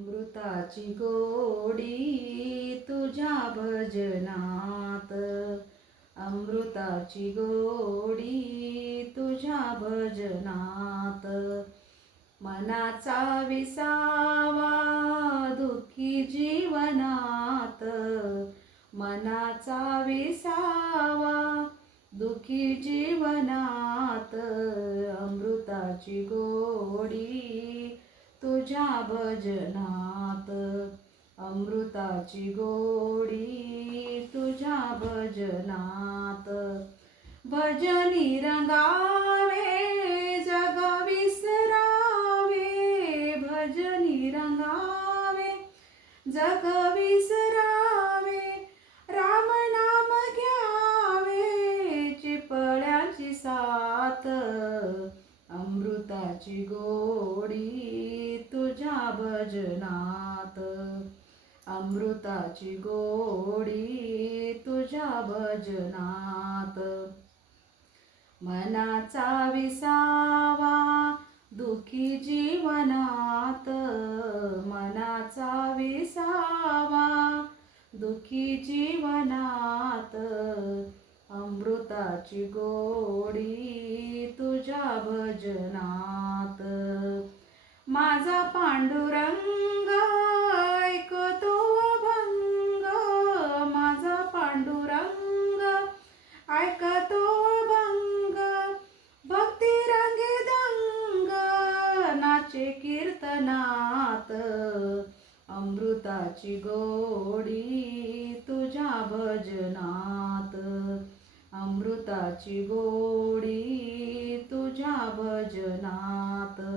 अमृताची गोडी तुझ्या भजनात, अमृताची गोडी तुझ्या भजनात. मनाचा विसावा दुःखी जीवनात, मनाचा विसावा दुःखी जीवनात. अमृताची गोडी तुझ्या भजनात, अमृताची गोडी तुझ्या भजनात. भजनी रंगावे जग विसरावे, भजनी रंगावे जग विसरावे. राम नाम घ्यावे चिपळ्याची साथ, अमृताची गोडी तुझ्या भजनात, अमृताची गोडी तुझ्या भजनात. मनाचा विसावा दुःखी जीवनात, मनाचा विसावा दुःखी जीवनात. अमृताची गोडी तुझ्या भजनात. माझा पांडुरंग ऐकतो अभंग, माझा पांडुरंग ऐकतो अभंग. भक्ती रंगी दंग नाचे कीर्तनात, अमृताची गोडी तुझ्या भजनात, अमृताची गोडी तुझ्या भजनात.